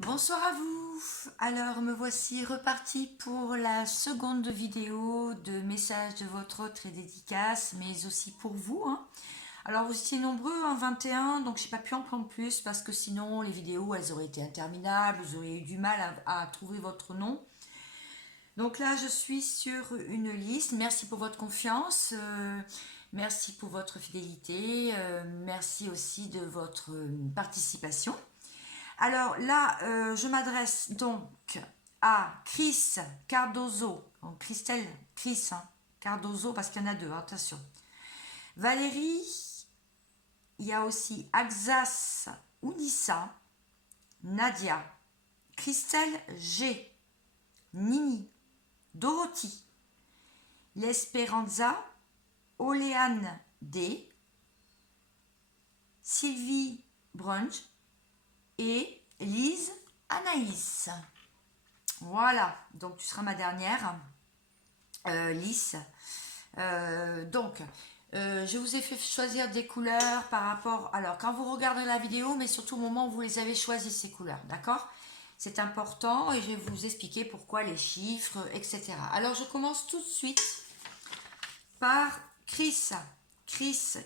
Bonsoir à vous. Alors me voici reparti pour la seconde vidéo de message de votre autre et dédicace, mais aussi pour vous, hein. Alors vous étiez nombreux, hein, 21, donc j'ai pas pu en prendre plus parce que sinon les vidéos elles auraient été interminables, vous auriez eu du mal à trouver votre nom. Donc là je suis sur une liste. Merci pour votre confiance, merci pour votre fidélité, merci aussi de votre participation. Alors là, je m'adresse donc à Chris Cardozo, donc Christelle, Chris, hein, Cardozo, parce qu'il y en a deux, hein, attention. Valérie, il y a aussi Axas Ounissa, Nadia, Christelle G, Nini, Dorothy, l'Esperanza, Oléane D, Sylvie Brunch et Lise Anaïs. Voilà, donc tu seras ma dernière, Lys. Je vous ai fait choisir des couleurs par rapport... Alors, quand vous regardez la vidéo, mais surtout au moment où vous les avez choisies, ces couleurs, d'accord? C'est important et je vais vous expliquer pourquoi les chiffres, etc. Alors, je commence tout de suite par Chris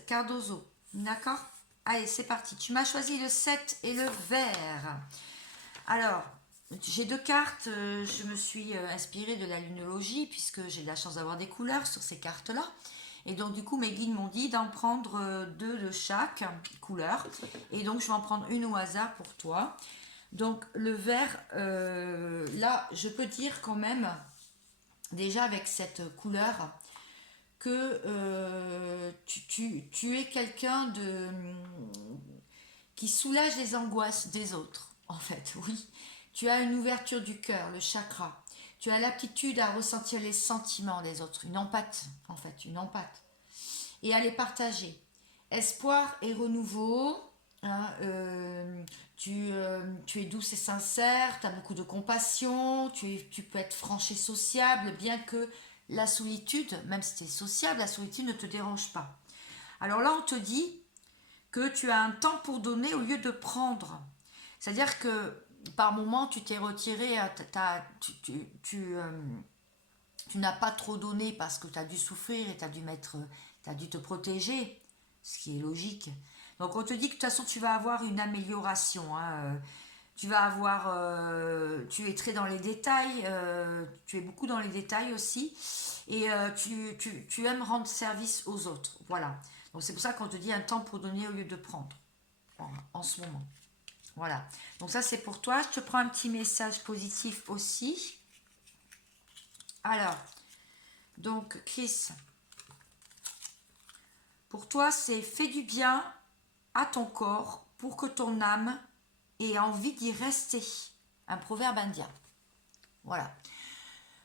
Cardozo, d'accord? Allez, c'est parti. Tu m'as choisi le 7 et le vert. Alors, j'ai deux cartes, je me suis inspirée de la lunologie puisque j'ai de la chance d'avoir des couleurs sur ces cartes-là. Et donc du coup mes guides m'ont dit d'en prendre deux de chaque couleur. Et donc je vais en prendre une au hasard pour toi. Donc le vert, là je peux dire quand même, déjà avec cette couleur, que tu es quelqu'un de qui soulage les angoisses des autres, en fait, oui. Tu as une ouverture du cœur, le chakra. Tu as l'aptitude à ressentir les sentiments des autres, une empathie, en fait, une empathie. Et à les partager. Espoir et renouveau, hein, tu es douce et sincère, tu as beaucoup de compassion, tu peux être franche et sociable, bien que la solitude, même si tu es sociable, la solitude ne te dérange pas. Alors là, on te dit que tu as un temps pour donner au lieu de prendre. C'est-à-dire que par moment, tu t'es retiré, tu n'as pas trop donné parce que tu as dû souffrir et tu as dû te protéger, ce qui est logique. Donc on te dit que de toute façon, tu vas avoir une amélioration, hein. Tu vas avoir, tu es très dans les détails, tu es beaucoup dans les détails aussi, et tu aimes rendre service aux autres. Voilà. Donc c'est pour ça qu'on te dit un temps pour donner au lieu de prendre en ce moment. Voilà. Donc ça c'est pour toi. Je te prends un petit message positif aussi. Alors, donc Chris, pour toi c'est fais du bien à ton corps pour que ton âme ait envie d'y rester. Un proverbe indien. Voilà.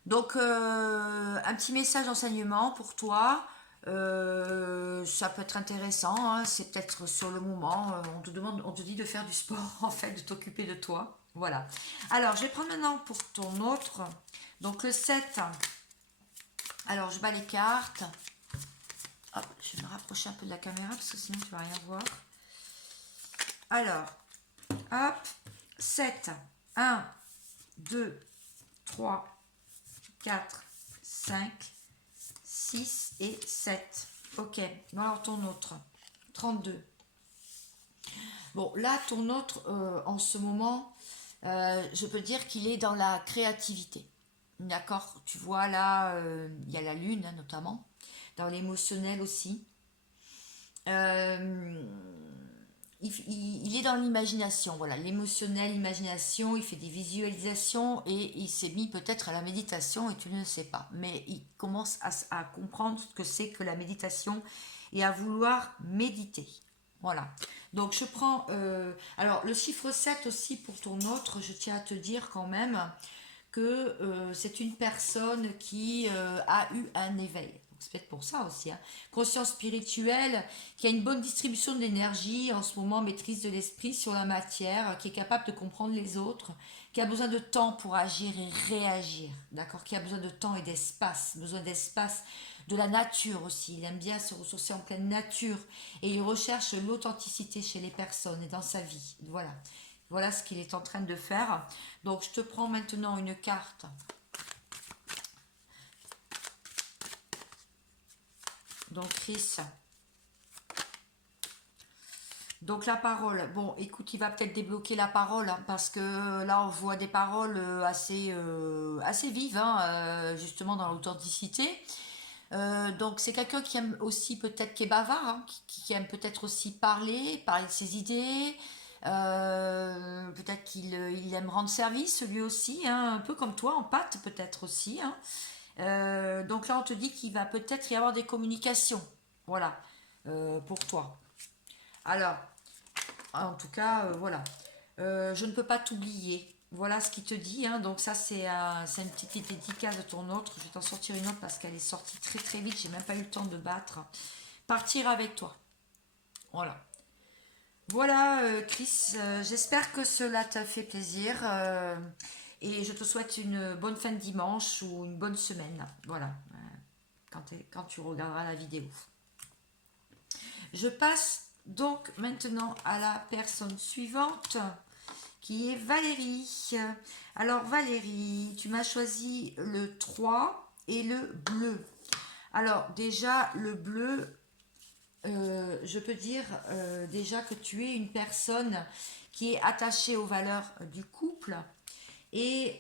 Donc, un petit message d'enseignement pour toi. Ça peut être intéressant, hein, c'est peut-être sur le moment. On te demande, on te dit de faire du sport, en fait, de t'occuper de toi. Voilà. Alors, je vais prendre maintenant pour ton autre. Donc, le 7. Alors, je bats les cartes. Hop, je vais me rapprocher un peu de la caméra parce que sinon, tu vas rien voir. Alors, hop, 7. 1, 2, 3, 4, 5, 6 et 7. Ok, alors ton autre. 32. Bon, là, ton autre, en ce moment, je peux dire qu'il est dans la créativité. D'accord. Tu vois, là, il y a la lune, hein, notamment. Dans l'émotionnel aussi. Euh, il est dans l'imagination, voilà, l'émotionnel, l'imagination, il fait des visualisations et il s'est mis peut-être à la méditation et tu ne le sais pas. Mais il commence à comprendre ce que c'est que la méditation et à vouloir méditer. Voilà. Donc je prends... alors le chiffre 7 aussi pour ton autre, je tiens à te dire quand même que c'est une personne qui a eu un éveil. C'est peut-être pour ça aussi, hein. Conscience spirituelle, qui a une bonne distribution de l'énergie, en ce moment maîtrise de l'esprit sur la matière, qui est capable de comprendre les autres, qui a besoin de temps pour agir et réagir, d'accord, qui a besoin de temps et d'espace, besoin d'espace, de la nature aussi. Il aime bien se ressourcer en pleine nature et il recherche l'authenticité chez les personnes et dans sa vie. Voilà. Voilà ce qu'il est en train de faire. Donc, je te prends maintenant une carte. Donc, Chris. Donc, la parole. Bon, écoute, il va peut-être débloquer la parole, hein, parce que là, on voit des paroles assez vives, hein, justement dans l'authenticité. Donc, c'est quelqu'un qui aime aussi, peut-être, qui est bavard, hein, qui aime peut-être aussi parler de ses idées. Peut-être qu'il aime rendre service, lui aussi, hein, un peu comme toi, en pâte, peut-être aussi, hein. Donc là, on te dit qu'il va peut-être y avoir des communications. Voilà, pour toi. Alors, en tout cas, voilà. Je ne peux pas t'oublier. Voilà ce qu'il te dit, hein. Donc ça, c'est une petite dédicace de ton autre. Je vais t'en sortir une autre parce qu'elle est sortie très très vite. J'ai même pas eu le temps de battre. Partir avec toi. Voilà. Voilà, Chris. J'espère que cela t'a fait plaisir. Et je te souhaite une bonne fin de dimanche ou une bonne semaine. Voilà. Quand tu regarderas la vidéo. Je passe donc maintenant à la personne suivante qui est Valérie. Alors Valérie, tu m'as choisi le 3 et le bleu. Alors déjà le bleu, je peux dire déjà que tu es une personne qui est attachée aux valeurs du couple et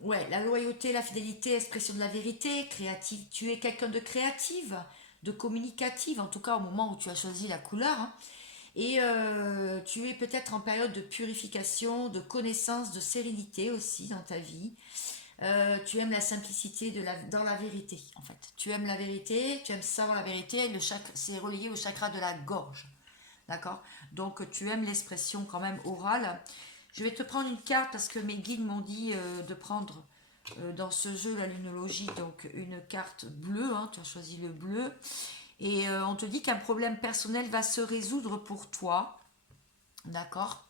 ouais, la loyauté, la fidélité, expression de la vérité, créative. Tu es quelqu'un de créative, de communicative, en tout cas au moment où tu as choisi la couleur, hein. Et tu es peut-être en période de purification, de connaissance, de sérénité aussi dans ta vie. Tu aimes la simplicité dans la vérité, en fait. Tu aimes la vérité, tu aimes savoir la vérité, c'est relié au chakra de la gorge. D'accord? Donc tu aimes l'expression quand même orale. Je vais te prendre une carte parce que mes guides m'ont dit de prendre dans ce jeu la lunologie, donc une carte bleue, hein, tu as choisi le bleu. Et on te dit qu'un problème personnel va se résoudre pour toi. D'accord?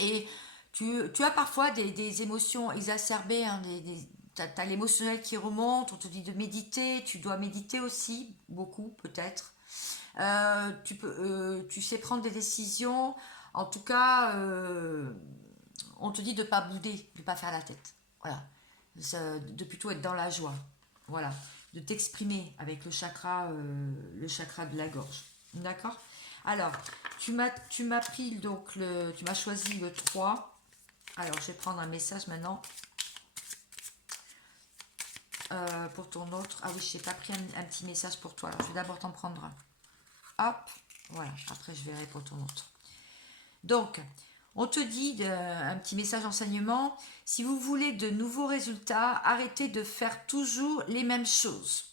Et tu as parfois des émotions exacerbées, hein, tu as l'émotionnel qui remonte, on te dit de méditer, tu dois méditer aussi, beaucoup peut-être. Tu sais prendre des décisions, en tout cas, on te dit de ne pas bouder, de ne pas faire la tête. Voilà. De plutôt être dans la joie. Voilà. De t'exprimer avec le chakra de la gorge. D'accord? Alors, tu m'as pris donc tu m'as choisi le 3. Alors, je vais prendre un message maintenant pour ton autre. Ah oui, je n'ai pas pris un petit message pour toi. Alors, je vais d'abord t'en prendre un. Hop, voilà. Après, je verrai pour ton autre. Donc, on te dit un petit message d'enseignement. Si vous voulez de nouveaux résultats, arrêtez de faire toujours les mêmes choses.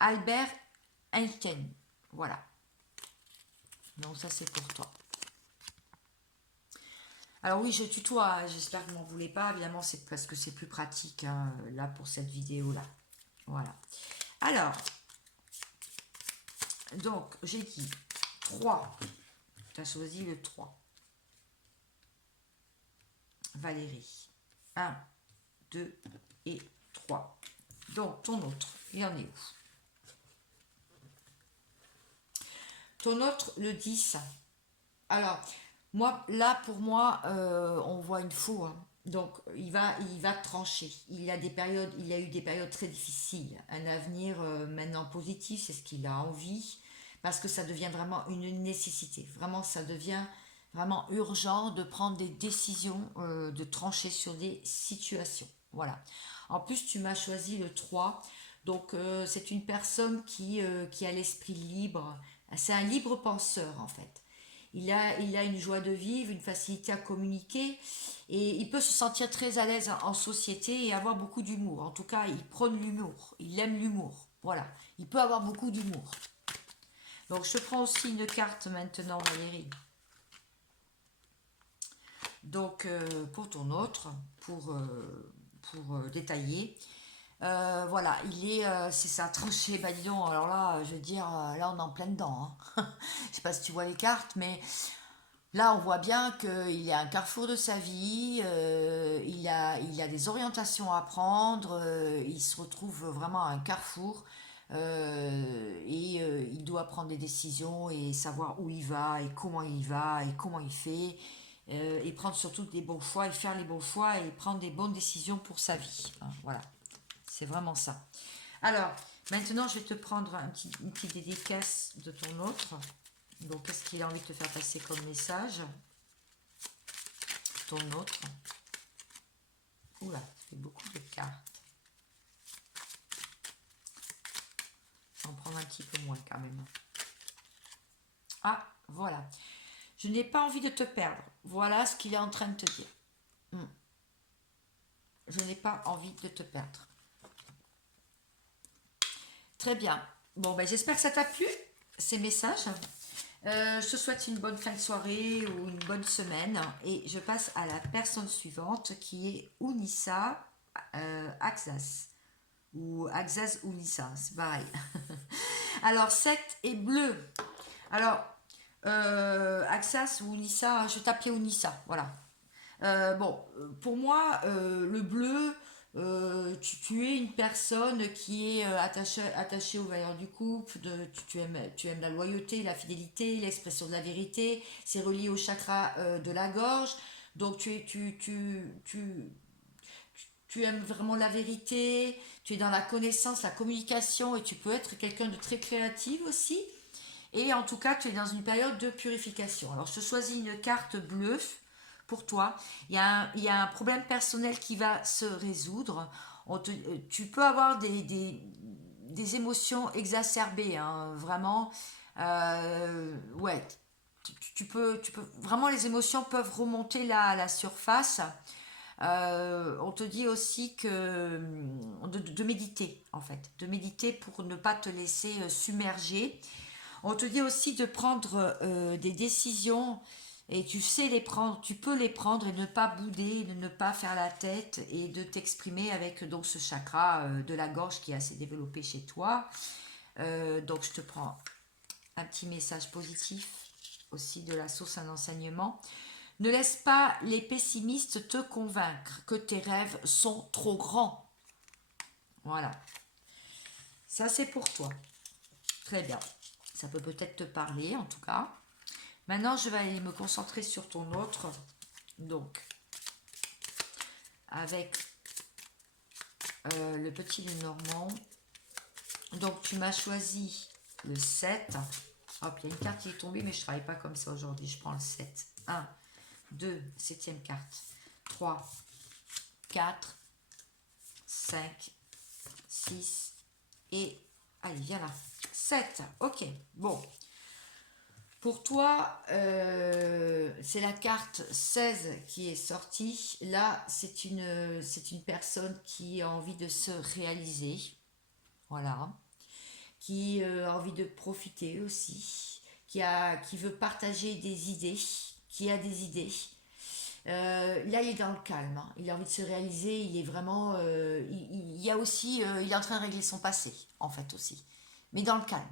Albert Einstein. Voilà. Donc ça c'est pour toi. Alors oui, je tutoie, hein. J'espère que vous m'en voulez pas. Évidemment, c'est parce que c'est plus pratique, hein, là pour cette vidéo-là. Voilà. Alors, donc j'ai dit 3. Tu as choisi le 3. Valérie. 1, 2 et 3. Donc ton autre, il en est où? Ton autre, le 10. Alors, moi, là, pour moi, on voit une faux, hein. Donc, il va trancher. Il a eu des périodes très difficiles. Un avenir maintenant positif, c'est ce qu'il a envie, parce que ça devient vraiment une nécessité. Vraiment, ça devient vraiment urgent de prendre des décisions, de trancher sur des situations. Voilà. En plus, tu m'as choisi le 3. Donc, c'est une personne qui a l'esprit libre. C'est un libre penseur, en fait. Il a une joie de vivre, une facilité à communiquer et il peut se sentir très à l'aise en société et avoir beaucoup d'humour. En tout cas, il prône l'humour, il aime l'humour. Voilà, il peut avoir beaucoup d'humour. Donc, je prends aussi une carte maintenant, Valérie. Donc, pour ton autre, pour détailler. Voilà, c'est ça, tranché, bah dis donc, alors là, je veux dire, là on est en plein dedans, hein. Je sais pas si tu vois les cartes, mais là on voit bien qu'il y a un carrefour de sa vie, il a des orientations à prendre, il se retrouve vraiment à un carrefour. il doit prendre des décisions et savoir où il va et comment il fait, et prendre surtout des bons choix et faire les bons choix et prendre des bonnes décisions pour sa vie, hein. Voilà, c'est vraiment ça. Alors, maintenant, je vais te prendre une petite dédicace de ton autre. Donc, qu'est-ce qu'il a envie de te faire passer comme message? Ton autre. Oula, ça fait beaucoup de cartes. Je vais en prendre un petit peu moins quand même. Ah, voilà. Je n'ai pas envie de te perdre. Voilà ce qu'il est en train de te dire. Je n'ai pas envie de te perdre. Très bien. Bon, ben, j'espère que ça t'a plu, ces messages. Je te souhaite une bonne fin de soirée ou une bonne semaine. Et je passe à la personne suivante qui est Unissa Axas. Ou Axas Unissa, c'est pareil. Alors, 7 et bleu. Alors, Axas ou Unissa, je t'appelais Unissa, voilà. Bon, pour moi, le bleu, tu es une personne qui est attachée aux valeurs du couple, tu aimes la loyauté, la fidélité, l'expression de la vérité, c'est relié au chakra de la gorge, donc tu aimes vraiment la vérité, tu es dans la connaissance, la communication, et tu peux être quelqu'un de très créatif aussi. Et en tout cas, tu es dans une période de purification. Alors, je te choisis une carte bleue pour toi. Il y a un problème personnel qui va se résoudre. Tu peux avoir des émotions exacerbées, hein, vraiment. Ouais, vraiment, les émotions peuvent remonter là à la surface. On te dit aussi de méditer, en fait, de méditer pour ne pas te laisser submerger. On te dit aussi de prendre des décisions et tu sais les prendre, tu peux les prendre et ne pas bouder, de ne pas faire la tête et de t'exprimer avec donc ce chakra de la gorge qui est assez développé chez toi. Donc je te prends un petit message positif aussi de la source, un enseignement. Ne laisse pas les pessimistes te convaincre que tes rêves sont trop grands. Voilà. Ça c'est pour toi. Très bien. Ça peut peut-être te parler en tout cas. Maintenant, je vais aller me concentrer sur ton autre. Donc, avec le petit Lenormand. Donc, tu m'as choisi le 7. Hop, il y a une carte qui est tombée, mais je ne travaille pas comme ça aujourd'hui. Je prends le 7. 1, 2, septième carte. 3, 4, 5, 6 et... Allez, viens là. 7. Ok, bon. Pour toi, c'est la carte 16 qui est sortie. Là, c'est une personne qui a envie de se réaliser. Voilà. Qui a envie de profiter aussi. Qui veut partager des idées. Qui a des idées. Là, il est dans le calme, hein. Il a envie de se réaliser. Il est vraiment... il y a aussi... il est en train de régler son passé, en fait, aussi. Mais dans le calme.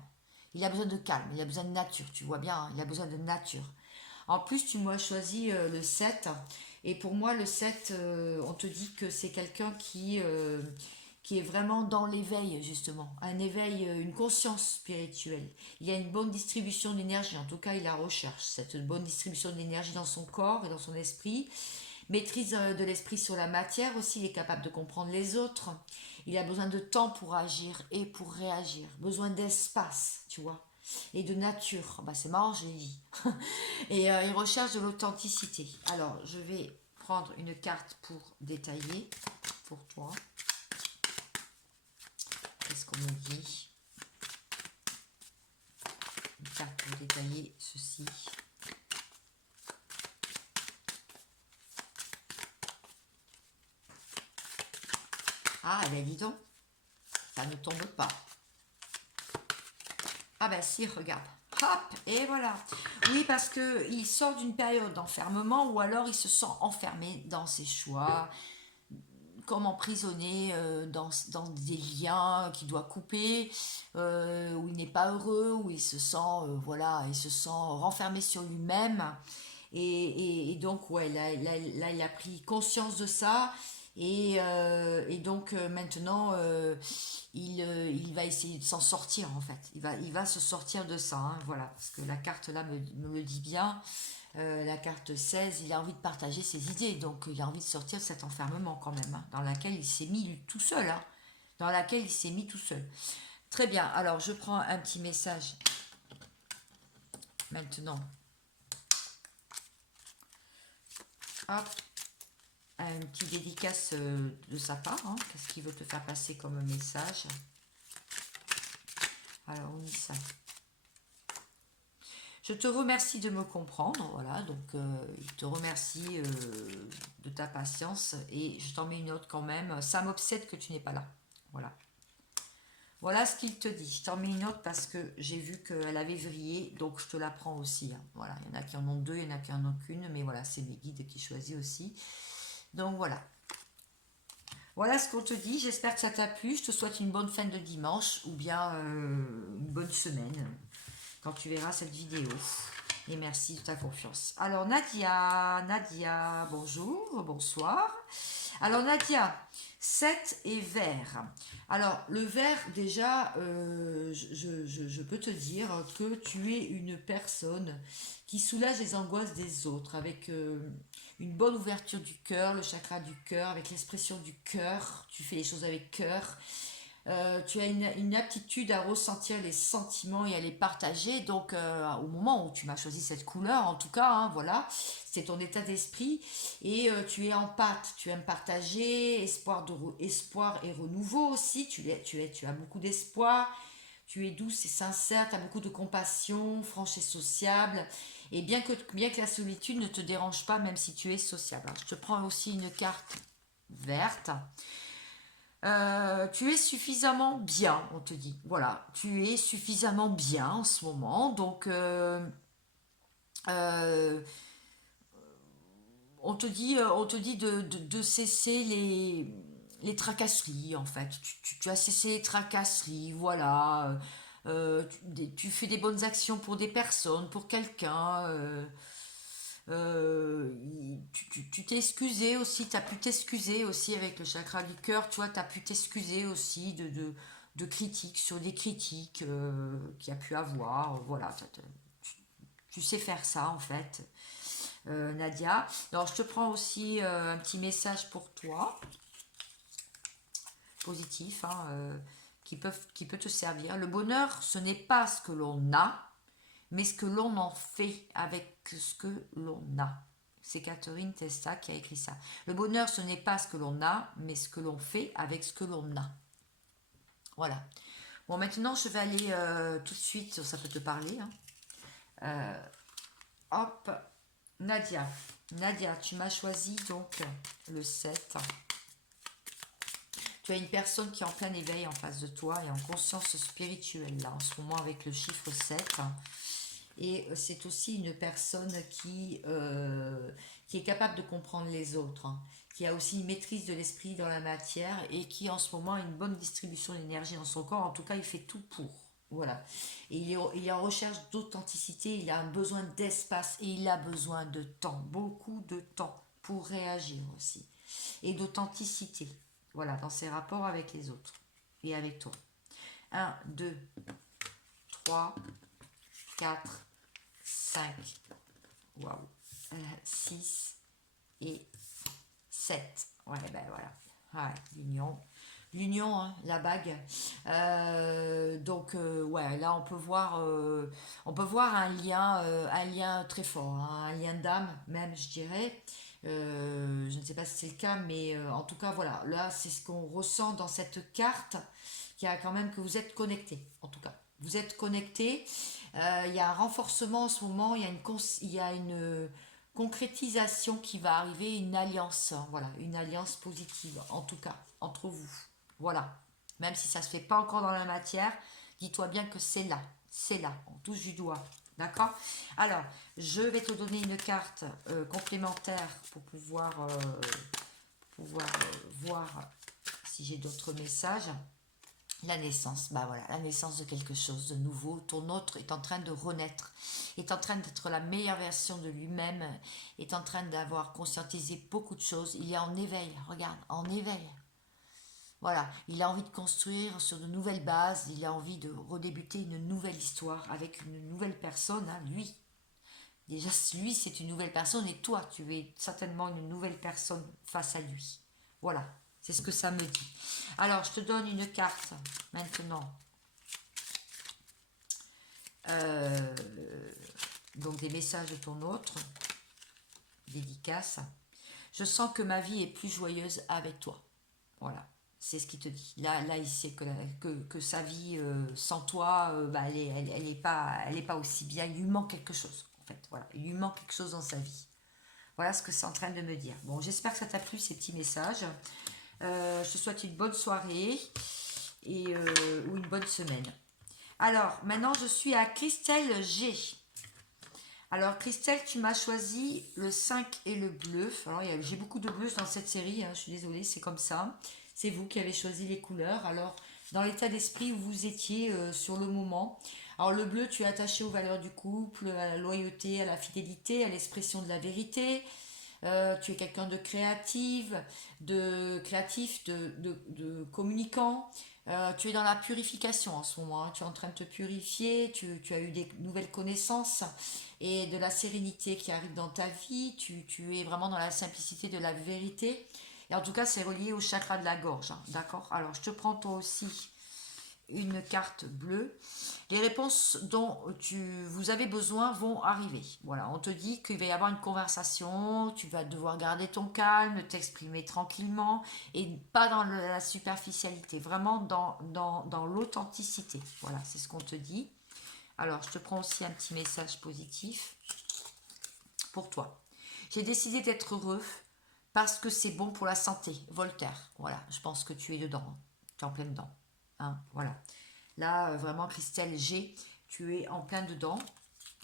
Il a besoin de calme, il a besoin de nature, tu vois bien, hein, il a besoin de nature. En plus, tu m'as choisi le 7, et pour moi, le 7, on te dit que c'est quelqu'un qui est vraiment dans l'éveil, justement. Un éveil, une conscience spirituelle. Il y a une bonne distribution d'énergie, en tout cas, il la recherche, cette bonne distribution d'énergie dans son corps et dans son esprit. Maîtrise de l'esprit sur la matière aussi, il est capable de comprendre les autres. Il a besoin de temps pour agir et pour réagir. Besoin d'espace, tu vois. Et de nature. Bah, c'est marrant, je l'ai dit. Et il recherche de l'authenticité. Alors, je vais prendre une carte pour détailler pour toi. Qu'est-ce qu'on me dit? Une carte pour détailler ceci. Ah, ben dis donc, ça ne tombe pas. Ah ben si, regarde. Hop, et voilà. Oui, parce qu'il sort d'une période d'enfermement ou alors il se sent enfermé dans ses choix, comme emprisonné dans des liens qu'il doit couper, où il n'est pas heureux, où il se sent, voilà, il se sent renfermé sur lui-même. Et donc, ouais, là, il a pris conscience de ça. Et donc maintenant, il va essayer de s'en sortir en fait. Il va se sortir de ça, hein, voilà, parce que la carte là me le dit bien. La carte 16, il a envie de partager ses idées, donc il a envie de sortir de cet enfermement quand même, hein, dans laquelle il s'est mis tout seul, hein, dans laquelle il s'est mis tout seul. Très bien, alors je prends un petit message maintenant. Hop, un petit dédicace de sa part, hein. Qu'est-ce qu'il veut te faire passer comme message? Alors, on dit ça. Je te remercie de me comprendre, voilà, donc il te remercie de ta patience et je t'en mets une autre quand même. Ça m'obsède que tu n'es pas là, voilà. Voilà ce qu'il te dit. Je t'en mets une autre parce que j'ai vu qu'elle avait vrillé, donc je te la prends aussi, hein. Voilà, il y en a qui en ont deux, il y en a qui en ont qu'une, mais voilà, c'est mes guides qui choisissent aussi. Donc voilà. Voilà ce qu'on te dit. J'espère que ça t'a plu. Je te souhaite une bonne fin de dimanche ou bien une bonne semaine quand tu verras cette vidéo. Et merci de ta confiance. Alors Nadia, bonjour, bonsoir. Alors Nadia, 7 et vert. Alors le vert, déjà, je peux te dire que tu es une personne qui soulage les angoisses des autres avec une bonne ouverture du cœur, le chakra du cœur, avec l'expression du cœur. Tu fais les choses avec cœur. Tu as une aptitude à ressentir les sentiments et à les partager. Donc, au moment où tu m'as choisi cette couleur, en tout cas, hein, voilà, c'est ton état d'esprit. Et tu es en pâte, tu aimes partager, espoir et renouveau aussi. Tu as beaucoup d'espoir. Tu es douce et sincère, tu as beaucoup de compassion, franche et sociable. Et bien que la solitude ne te dérange pas, même si tu es sociable. Alors, je te prends aussi une carte verte. Tu es suffisamment bien, on te dit. Voilà, tu es suffisamment bien en ce moment. Donc, euh, on te dit de cesser les tracasseries, en fait. Tu as cessé les tracasseries, voilà. Tu fais des bonnes actions pour des personnes, pour quelqu'un. Tu t'es excusé aussi, tu as pu t'excuser aussi avec le chakra du cœur, tu vois, tu as pu t'excuser aussi de critiques sur des critiques qu'il y a pu avoir. Voilà, tu sais faire ça en fait, Nadia. Alors, je te prends aussi un petit message pour toi, positif, hein, qui peut te servir. Le bonheur, ce n'est pas ce que l'on a, mais ce que l'on en fait avec ce que l'on a. C'est Catherine Testa qui a écrit ça. Le bonheur, ce n'est pas ce que l'on a, mais ce que l'on fait avec ce que l'on a. Voilà. Bon, maintenant, je vais aller tout de suite, ça peut te parler. Hein. Hop, Nadia. Nadia, tu m'as choisi donc le 7. Tu as une personne qui est en plein éveil en face de toi et en conscience spirituelle, là, en ce moment, avec le chiffre 7. Et c'est aussi une personne qui est capable de comprendre les autres, hein, qui a aussi une maîtrise de l'esprit dans la matière et qui en ce moment a une bonne distribution d'énergie dans son corps. En tout cas, il fait tout pour. Voilà. Et il est en recherche d'authenticité, il a un besoin d'espace et il a besoin de temps, beaucoup de temps pour réagir aussi. Et d'authenticité, voilà, dans ses rapports avec les autres et avec toi. 1, 2, 3, 4, 5, waouh, 6 et 7. Ouais, ben voilà. Ouais, l'union. L'union, hein, la bague. Donc, ouais, là, on peut voir un lien très fort, hein, un lien d'âme, même, je dirais. Je ne sais pas si c'est le cas, mais en tout cas, voilà. Là, c'est ce qu'on ressent dans cette carte, qui a quand même que vous êtes connectés, en tout cas. Vous êtes connectés. Il y a un renforcement en ce moment, il y a une concrétisation qui va arriver, une alliance, hein, voilà, une alliance positive, en tout cas, entre vous. Voilà. Même si ça ne se fait pas encore dans la matière, dis-toi bien que c'est là, on touche du doigt. D'accord. Alors, je vais te donner une carte complémentaire pour pouvoir voir si j'ai d'autres messages. La naissance, bah voilà, la naissance de quelque chose de nouveau. Ton autre est en train de renaître, est en train d'être la meilleure version de lui-même, est en train d'avoir conscientisé beaucoup de choses. Il est en éveil, regarde, en éveil. Voilà, il a envie de construire sur de nouvelles bases, il a envie de redébuter une nouvelle histoire avec une nouvelle personne, hein, lui. Déjà, lui, c'est une nouvelle personne et toi, tu es certainement une nouvelle personne face à lui. Voilà, c'est ce que ça me dit. Alors, je te donne une carte maintenant. Euh, donc, des messages de ton autre, dédicace. Je sens que ma vie est plus joyeuse avec toi. Voilà, c'est ce qu'il te dit. Là il sait que sa vie sans toi, bah, elle est pas aussi bien. Il lui manque quelque chose, en fait. Voilà, il lui manque quelque chose dans sa vie. Voilà ce que c'est en train de me dire. Bon, j'espère que ça t'a plu, ces petits messages. Je te souhaite une bonne soirée ou une bonne semaine. Alors, maintenant, je suis à Christelle G. Alors, Christelle, tu m'as choisi le 5 et le bleu. Alors, j'ai beaucoup de bleus dans cette série, hein, je suis désolée, c'est comme ça. C'est vous qui avez choisi les couleurs. Alors, dans l'état d'esprit où vous étiez sur le moment. Alors, le bleu, tu es attaché aux valeurs du couple, à la loyauté, à la fidélité, à l'expression de la vérité. Tu es quelqu'un de créatif, de communicant. Tu es dans la purification en ce moment, hein. Tu es en train de te purifier, tu as eu des nouvelles connaissances et de la sérénité qui arrive dans ta vie. Tu es vraiment dans la simplicité de la vérité. Et en tout cas, c'est relié au chakra de la gorge, hein, d'accord? Alors, je te prends toi aussi une carte bleue. Les réponses dont vous avez besoin vont arriver. Voilà, on te dit qu'il va y avoir une conversation, tu vas devoir garder ton calme, t'exprimer tranquillement et pas dans la superficialité, vraiment dans l'authenticité. Voilà, c'est ce qu'on te dit. Alors, je te prends aussi un petit message positif pour toi. J'ai décidé d'être heureux parce que c'est bon pour la santé. Voltaire, voilà, je pense que tu es dedans. Tu es en plein dedans. Hein, voilà. Là, vraiment, Christelle G, tu es en plein dedans.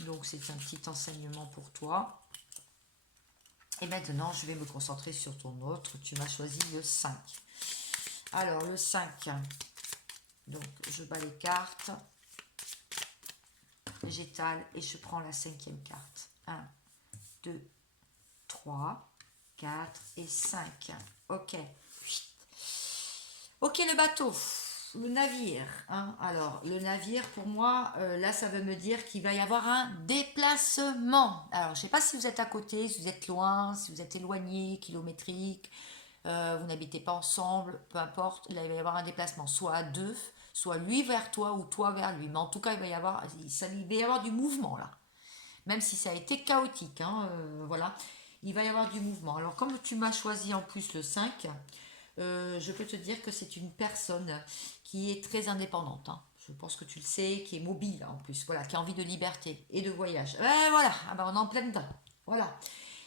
Donc, c'est un petit enseignement pour toi. Et maintenant, je vais me concentrer sur ton autre. Tu m'as choisi le 5. Alors, le 5. Donc, je bats les cartes. J'étale et je prends la 5e carte. 1, 2, 3, 4 et 5. Ok. Ok, le bateau. Le navire, hein. Alors le navire pour moi, là ça veut me dire qu'il va y avoir un déplacement. Alors je sais pas si vous êtes à côté, si vous êtes loin, si vous êtes éloigné, kilométrique, vous n'habitez pas ensemble, peu importe, là il va y avoir un déplacement, soit à deux, soit lui vers toi ou toi vers lui. Mais en tout cas il va y avoir, il va y avoir du mouvement là. Même si ça a été chaotique, hein, voilà, il va y avoir du mouvement. Alors comme tu m'as choisi en plus le 5, je peux te dire que c'est une personne qui est très indépendante, hein. Je pense que tu le sais, qui est mobile en plus, voilà, qui a envie de liberté et de voyage. Voilà, ah ben, on est en plein dedans. Voilà.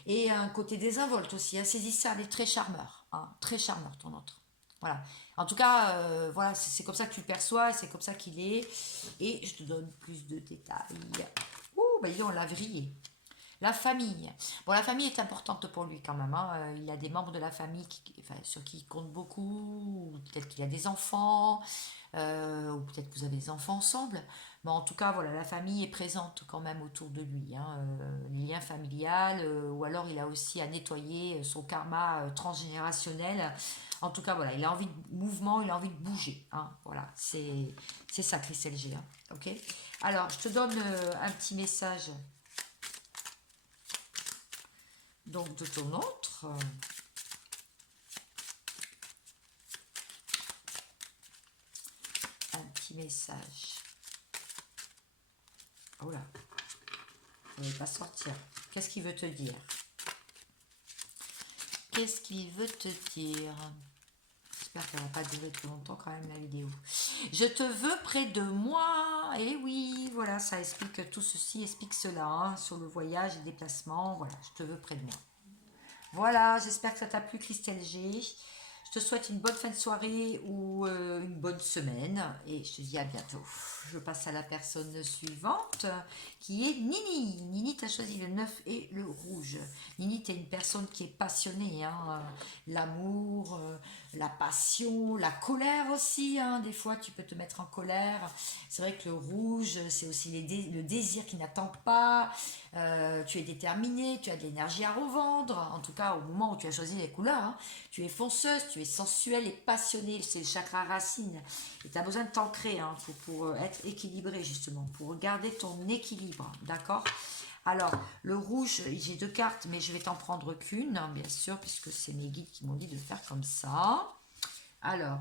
Et un côté désinvolte aussi, insaisissable et très charmeur, hein, très charmeur ton autre. Voilà. En tout cas, voilà, c'est comme ça que tu le perçois, c'est comme ça qu'il est. Et je te donne plus de détails. Ouh, bah on l'a vrillé. La famille. Bon, la famille est importante pour lui quand même, hein. Il a des membres de la famille enfin, sur qui il compte beaucoup. Peut-être qu'il a des enfants, ou peut-être que vous avez des enfants ensemble. Mais en tout cas, voilà, la famille est présente quand même autour de lui, hein. Les liens familiales, ou alors il a aussi à nettoyer son karma transgénérationnel. En tout cas, voilà, il a envie de mouvement, il a envie de bouger, hein. Voilà, c'est ça, Christelle G, hein. Ok. Alors, je te donne un petit message donc de ton autre. Un petit message. Oh là, ça ne va pas sortir. Qu'est-ce qu'il veut te dire? Qu'est-ce qu'il veut te dire? J'espère qu'elle ne va pas durer trop longtemps quand même la vidéo. Je te veux près de moi. Et oui, voilà, ça explique tout ceci, explique cela, hein, sur le voyage et déplacement. Voilà, je te veux près de moi. Voilà, j'espère que ça t'a plu, Christelle G. Je te souhaite une bonne fin de soirée ou une bonne semaine et je te dis à bientôt. Je passe à la personne suivante qui est Nini. Nini, tu as choisi le 9 et le rouge. Nini, tu es une personne qui est passionnée, hein. L'amour, la passion, la colère aussi, hein. Des fois, tu peux te mettre en colère. C'est vrai que le rouge, c'est aussi le désir qui n'attend pas. Tu es déterminé, tu as de l'énergie à revendre. En tout cas, au moment où tu as choisi les couleurs, hein. Tu es fonceuse, tu es sensuelle et passionnée. C'est le chakra racine. Et tu as besoin de t'ancrer, hein, pour être équilibré, justement, pour garder ton équilibre. D'accord? Alors, le rouge, j'ai 2 cartes, mais je vais t'en prendre qu'une, hein, bien sûr, puisque c'est mes guides qui m'ont dit de faire comme ça. Alors,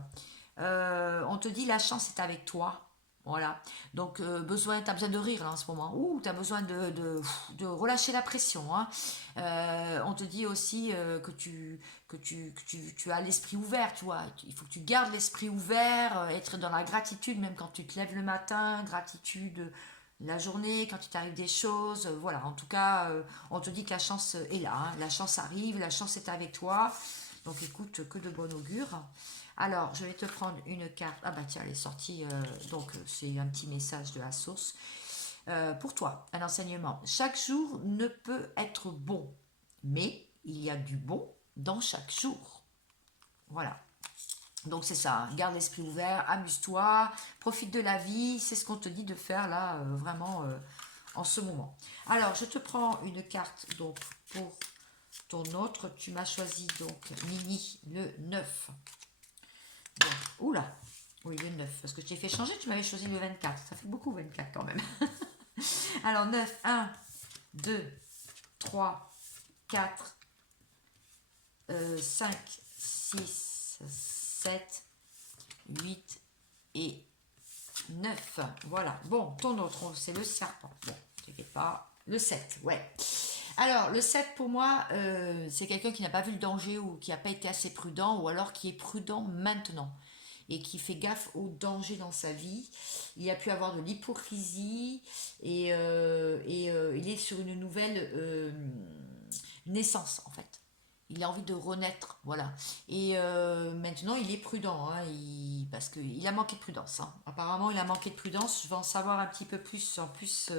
on te dit la chance est avec toi. Voilà. Donc, tu as besoin de rire là, en ce moment. Ou tu as besoin de relâcher la pression, hein. On te dit aussi que tu as l'esprit ouvert, tu vois. Il faut que tu gardes l'esprit ouvert, être dans la gratitude, même quand tu te lèves le matin, gratitude la journée, quand il t'arrive des choses. Voilà. En tout cas, on te dit que la chance est là, hein. La chance arrive, la chance est avec toi. Donc, écoute, que de bon augure. Alors, je vais te prendre une carte. Ah bah tiens, elle est sortie. Donc, c'est un petit message de la source. Pour toi, un enseignement. Chaque jour ne peut être bon, mais il y a du bon dans chaque jour. Voilà. Donc c'est ça, hein. Garde l'esprit ouvert, amuse-toi, profite de la vie. C'est ce qu'on te dit de faire là, vraiment en ce moment. Alors, je te prends une carte donc pour ton autre. Tu m'as choisi donc Nini le 9. Donc, oula, oui, le 9, parce que je t'ai fait changer, tu m'avais choisi le 24. Ça fait beaucoup 24 quand même. Alors 9, 1, 2, 3, 4, 5, 6, 7, 8 et 9. Voilà. Bon, ton autre, c'est le serpent. Bon, t'inquiète pas. Le 7, ouais. Alors, le 7 pour moi, c'est quelqu'un qui n'a pas vu le danger ou qui n'a pas été assez prudent ou alors qui est prudent maintenant et qui fait gaffe aux dangers dans sa vie. Il a pu avoir de l'hypocrisie et il est sur une nouvelle naissance en fait. Il a envie de renaître, voilà. Et maintenant, il est prudent, hein, parce qu'il a manqué de prudence, hein. Apparemment, il a manqué de prudence. Je vais en savoir un petit peu plus. En plus,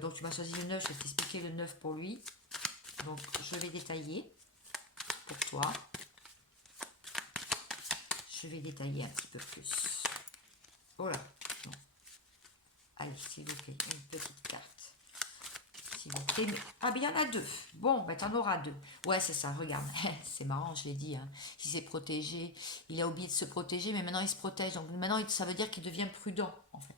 donc tu m'as choisi le 9, je vais t'expliquer le 9 pour lui. Donc, je vais détailler pour toi. Je vais détailler un petit peu plus. Voilà. Non. Allez, s'il vous plaît, une petite carte. S'il vous plaît. Ah, bien, il y en a 2. Bon, ben, t'en auras 2. Ouais, c'est ça, regarde. C'est marrant, je l'ai dit. Hein. Il s'est protégé. Il a oublié de se protéger, mais maintenant, il se protège. Donc, maintenant, ça veut dire qu'il devient prudent, en fait.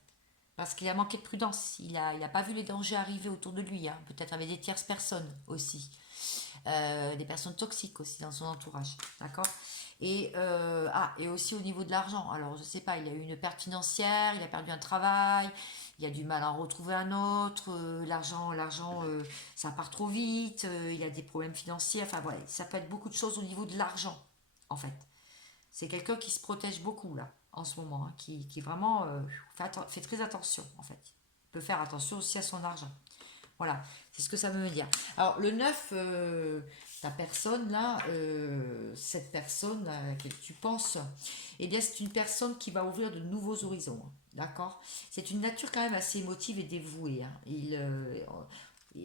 Parce qu'il a manqué de prudence. Il a pas vu les dangers arriver autour de lui. Hein. Peut-être avec des tierces personnes aussi. Des personnes toxiques aussi dans son entourage. D'accord? Et aussi au niveau de l'argent. Alors, je sais pas, il a eu une perte financière, il a perdu un travail, il a du mal à en retrouver un autre, l'argent, ça part trop vite, il a des problèmes financiers, enfin voilà, ça peut être beaucoup de choses au niveau de l'argent, en fait. C'est quelqu'un qui se protège beaucoup, là, en ce moment, hein, qui vraiment fait très attention, en fait. Il peut faire attention aussi à son argent. Voilà, c'est ce que ça veut me dire. Alors, le 9, ta personne là, cette personne à laquelle tu penses, eh bien, c'est une personne qui va ouvrir de nouveaux horizons. Hein, d'accord? C'est une nature quand même assez émotive et dévouée. Hein.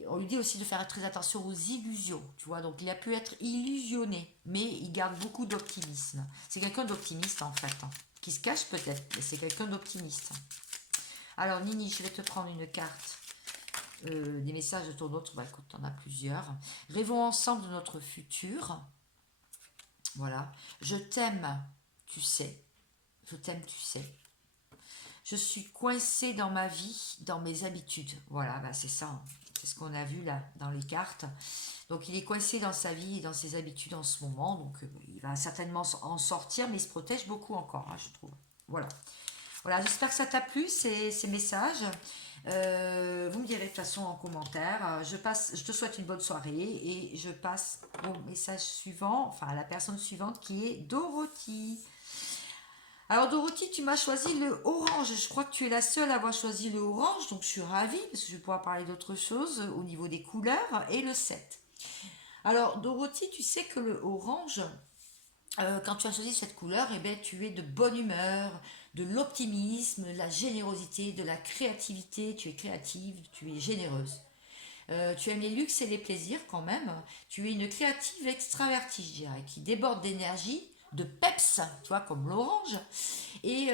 On lui dit aussi de faire très attention aux illusions, tu vois. Donc, il a pu être illusionné, mais il garde beaucoup d'optimisme. C'est quelqu'un d'optimiste en fait, hein, qui se cache peut-être, mais c'est quelqu'un d'optimiste. Alors, Nini, je vais te prendre une carte. Des messages de ton autre, bah écoute, t'en as plusieurs. Rêvons ensemble de notre futur. Voilà. Je t'aime, tu sais. Je t'aime, tu sais. Je suis coincée dans ma vie, dans mes habitudes. Voilà, bah c'est ça. Hein. C'est ce qu'on a vu là dans les cartes. Donc il est coincé dans sa vie et dans ses habitudes en ce moment. Donc il va certainement en sortir, mais il se protège beaucoup encore, hein, je trouve. Voilà. Voilà, j'espère que ça t'a plu, ces messages. Vous me direz de toute façon en commentaire. Je te souhaite une bonne soirée et je passe au message suivant, enfin à la personne suivante qui est Dorothy. Alors Dorothy, tu m'as choisi le orange. Je crois que tu es la seule à avoir choisi le orange, donc je suis ravie parce que je vais pouvoir parler d'autre chose au niveau des couleurs et le 7. Alors Dorothy, tu sais que le orange, quand tu as choisi cette couleur, eh bien, tu es de bonne humeur, de l'optimisme, de la générosité, de la créativité. Tu es créative, tu es généreuse. Tu aimes les luxes et les plaisirs quand même. Tu es une créative extravertie, je dirais, qui déborde d'énergie, de peps, tu vois, comme l'orange. Et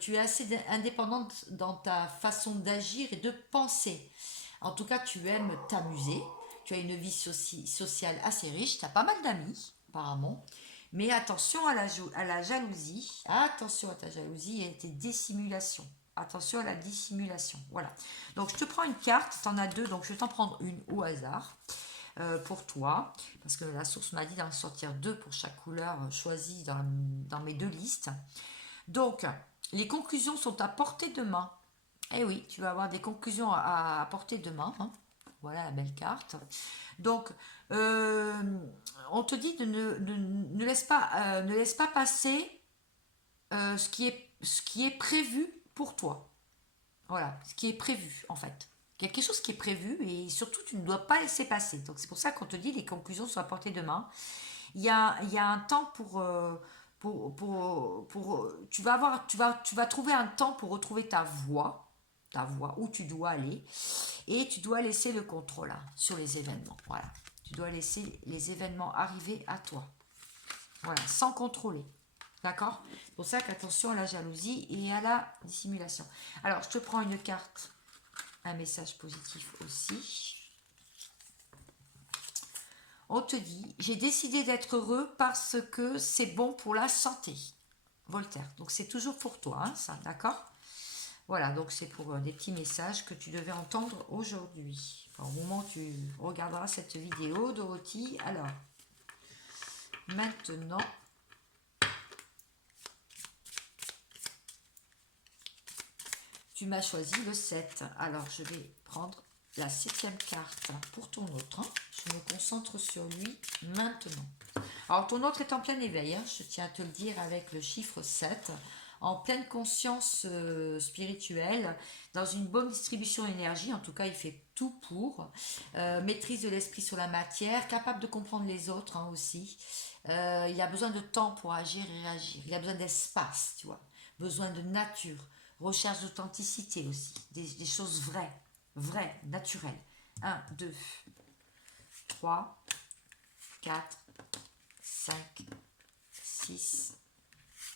tu es assez indépendante dans ta façon d'agir et de penser. En tout cas, tu aimes t'amuser. Tu as une vie sociale assez riche. Tu as pas mal d'amis, apparemment. Mais attention à la jalousie. Attention à ta jalousie et à tes dissimulations. Attention à la dissimulation. Voilà. Donc, je te prends une carte. Tu en as deux. Donc, je vais t'en prendre une au hasard pour toi. Parce que la source m'a dit d'en sortir deux pour chaque couleur choisie dans mes deux listes. Donc, les conclusions sont à portée de main. Eh oui, tu vas avoir des conclusions à portée de main, hein. Voilà la belle carte. Donc, euh, on te dit de ne laisse pas passer ce qui est prévu pour toi. Voilà, ce qui est prévu en fait. Quelque chose qui est prévu et surtout tu ne dois pas laisser passer. Donc c'est pour ça qu'on te dit les conclusions sont à portée de main. Il y a un temps tu vas avoir, tu vas trouver un temps pour retrouver ta voie où tu dois aller, et tu dois laisser le contrôle hein, sur les événements. Voilà, tu dois laisser les événements arriver à toi. Voilà, sans contrôler. D'accord? C'est pour ça qu'attention à la jalousie et à la dissimulation. Alors, je te prends une carte, un message positif aussi. On te dit, j'ai décidé d'être heureux parce que c'est bon pour la santé. Voltaire. Donc c'est toujours pour toi, hein, ça, d'accord? Voilà, donc c'est pour des petits messages que tu devais entendre aujourd'hui. Enfin, au moment où tu regarderas cette vidéo, Dorothy. Alors, maintenant, tu m'as choisi le 7. Alors, je vais prendre la 7e carte pour ton autre. Hein. Je me concentre sur lui maintenant. Alors, ton autre est en plein éveil, hein, je tiens à te le dire avec le chiffre 7, en pleine conscience spirituelle, dans une bonne distribution d'énergie, en tout cas, il fait tout pour, maîtrise de l'esprit sur la matière, capable de comprendre les autres hein, aussi. Il a besoin de temps pour agir et réagir, il a besoin d'espace, tu vois, besoin de nature, recherche d'authenticité aussi, des choses vraies, naturelles. 1, 2, 3, 4, 5, 6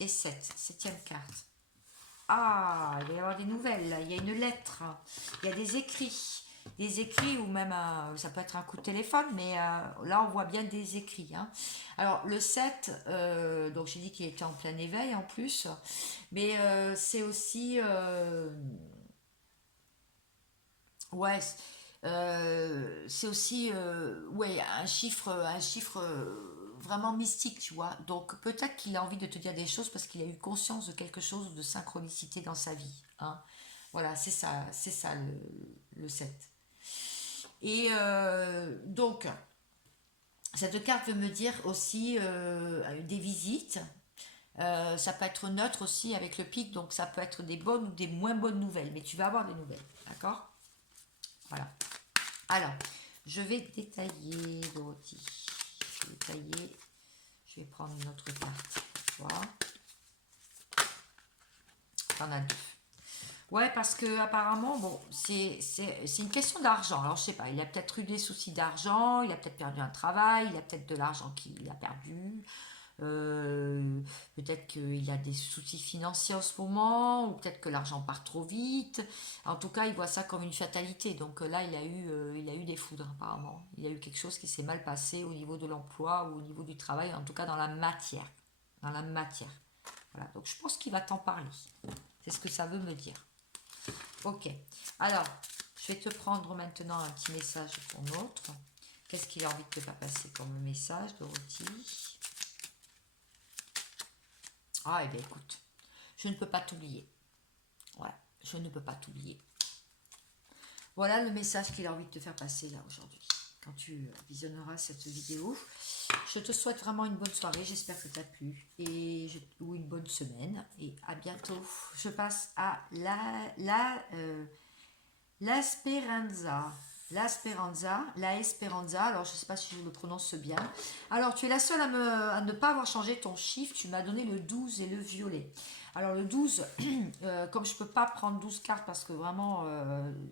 et 7. Septième carte. Ah, il va y avoir des nouvelles là. Il y a une lettre. Il y a des écrits. Des écrits ou même ça peut être un coup de téléphone, mais là on voit bien des écrits. Hein. Alors le 7, donc j'ai dit qu'il était en plein éveil en plus, mais c'est aussi... ouais, c'est aussi ouais, un chiffre vraiment mystique, tu vois. Donc peut-être qu'il a envie de te dire des choses parce qu'il a eu conscience de quelque chose de synchronicité dans sa vie. Hein. Voilà, c'est ça le 7. Et donc, cette carte veut me dire aussi des visites. Ça peut être neutre aussi avec le pic, donc ça peut être des bonnes ou des moins bonnes nouvelles, mais tu vas avoir des nouvelles, d'accord? Voilà. Alors, je vais détailler, Dorothy. Je vais détailler. Je vais prendre une autre carte. Voilà. T'en as deux. Ouais, parce que apparemment, bon, c'est une question d'argent. Alors, je sais pas, il a peut-être eu des soucis d'argent, il a peut-être perdu un travail, il a peut-être de l'argent qu'il a perdu. Euh, peut-être qu'il a des soucis financiers en ce moment, ou peut-être que l'argent part trop vite. En tout cas, il voit ça comme une fatalité. Donc là, il a eu des foudres apparemment. Il a eu quelque chose qui s'est mal passé au niveau de l'emploi ou au niveau du travail, en tout cas dans la matière. Dans la matière. Voilà. Donc je pense qu'il va t'en parler. C'est ce que ça veut me dire. Ok. Alors, je vais te prendre maintenant un petit message de ton autre. Qu'est-ce qu'il a envie de te faire passer comme message, Dorothy? Ah, eh bien, écoute, je ne peux pas t'oublier. Voilà, je ne peux pas t'oublier. Voilà le message qu'il a envie de te faire passer là aujourd'hui. Quand tu visionneras cette vidéo, je te souhaite vraiment une bonne soirée. J'espère que tu as plu ou une bonne semaine. Et à bientôt. Je passe à l'Asperanza. la Esperanza, alors je ne sais pas si je le prononce bien. Alors tu es la seule à ne pas avoir changé ton chiffre, tu m'as donné le 12 et le violet. Alors le 12, comme je ne peux pas prendre 12 cartes parce que vraiment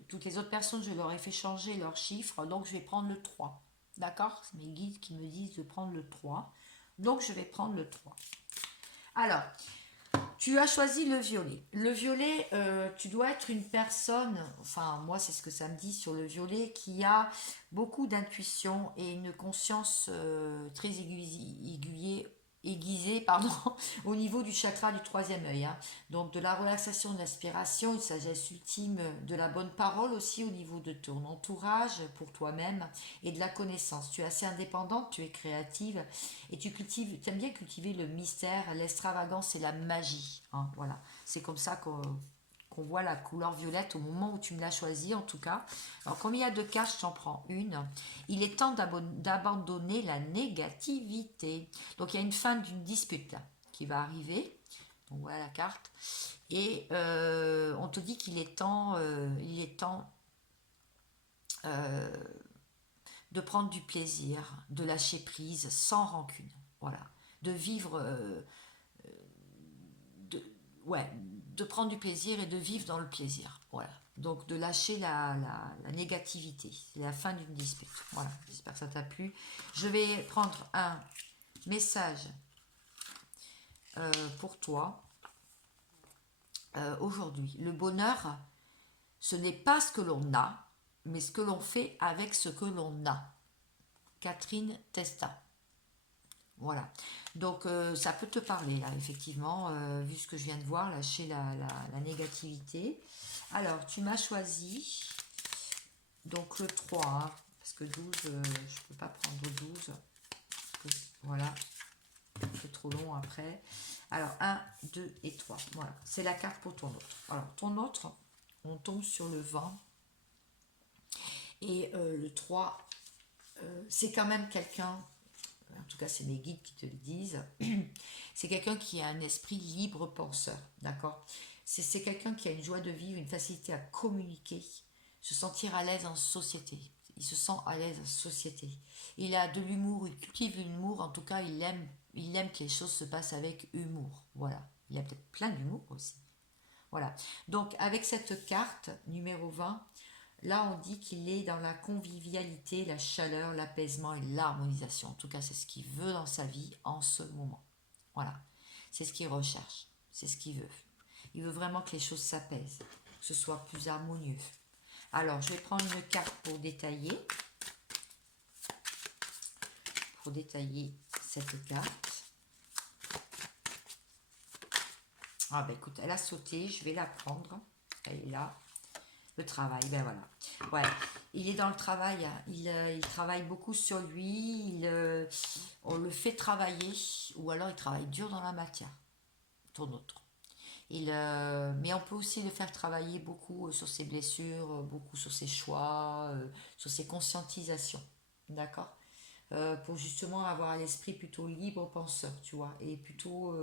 toutes les autres personnes, je leur ai fait changer leur chiffre, donc je vais prendre le 3. D'accord? C'est mes guides qui me disent de prendre le 3. Donc je vais prendre le 3. Alors, tu as choisi le violet. Le violet, tu dois être une personne, enfin moi c'est ce que ça me dit sur le violet, qui a beaucoup d'intuition et une conscience très aiguisée pardon, au niveau du chakra du troisième œil. Hein. Donc de la relaxation, de l'aspiration, une sagesse ultime, de la bonne parole aussi au niveau de ton entourage pour toi-même et de la connaissance. Tu es assez indépendante, tu es créative et tu aimes bien cultiver le mystère, l'extravagance et la magie. Hein, voilà, c'est comme ça qu'on voit la couleur violette au moment où tu me l'as choisi en tout cas. Alors comme il y a deux cartes, je t'en prends une. Il est temps d'abandonner la négativité. Donc il y a une fin d'une dispute là, qui va arriver. Donc voilà la carte. Et on te dit qu'il est temps, euh, de prendre du plaisir, de lâcher prise sans rancune. Voilà, de vivre de, ouais, de prendre du plaisir et de vivre dans le plaisir. Voilà. Donc de lâcher la négativité. C'est la fin d'une dispute. Voilà. J'espère que ça t'a plu. Je vais prendre un message pour toi aujourd'hui. Le bonheur, ce n'est pas ce que l'on a, mais ce que l'on fait avec ce que l'on a. Catherine Testa. Voilà. Donc ça peut te parler là, effectivement, vu ce que je viens de voir, lâcher la négativité. Alors, tu m'as choisi donc le 3, hein, parce que 12, je ne peux pas prendre 12. Voilà, c'est trop long après. Alors, 1, 2 et 3. Voilà, c'est la carte pour ton autre. Alors, ton autre, on tombe sur le 20. Et le 3, c'est quand même quelqu'un, en tout cas c'est mes guides qui te le disent, c'est quelqu'un qui a un esprit libre penseur, d'accord? C'est quelqu'un qui a une joie de vivre, une facilité à communiquer, se sentir à l'aise en société. Il se sent à l'aise en société. Il a de l'humour, il cultive l'humour, en tout cas il aime que les choses se passent avec humour. Voilà. Il a peut-être plein d'humour aussi. Voilà. Donc avec cette carte numéro 20, là, on dit qu'il est dans la convivialité, la chaleur, l'apaisement et l'harmonisation. En tout cas, c'est ce qu'il veut dans sa vie en ce moment. Voilà. C'est ce qu'il recherche. C'est ce qu'il veut. Il veut vraiment que les choses s'apaisent, que ce soit plus harmonieux. Alors, je vais prendre une carte pour détailler. Pour détailler cette carte. Ah ben écoute, elle a sauté. Je vais la prendre. Elle est là. Le travail, ben voilà. Ouais, il est dans le travail, hein. Il travaille beaucoup sur lui, on le fait travailler, ou alors il travaille dur dans la matière, ton autre. Mais on peut aussi le faire travailler beaucoup sur ses blessures, beaucoup sur ses choix, sur ses conscientisations, d'accord? Pour justement avoir un esprit plutôt libre penseur, tu vois, et plutôt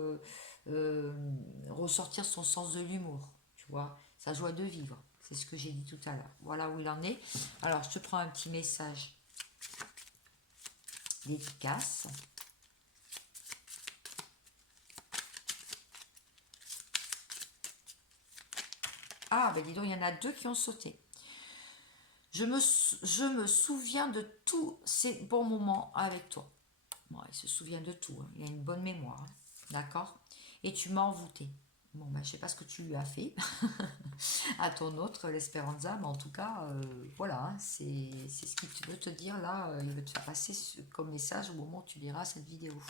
ressortir son sens de l'humour, tu vois, sa joie de vivre. C'est ce que j'ai dit tout à l'heure. Voilà où il en est. Alors, je te prends un petit message dédicace. Ah, ben dis donc, il y en a deux qui ont sauté. Je me souviens de tous ces bons moments avec toi. Bon, il se souvient de tout. Hein. Il a une bonne mémoire. Hein. D'accord? Et tu m'as envoûté. Bon, ben, je sais pas ce que tu lui as fait à ton autre, l'Esperanza, mais en tout cas, voilà, hein, c'est ce qu'il veut te dire là. Il veut te faire passer comme message au moment où tu liras cette vidéo.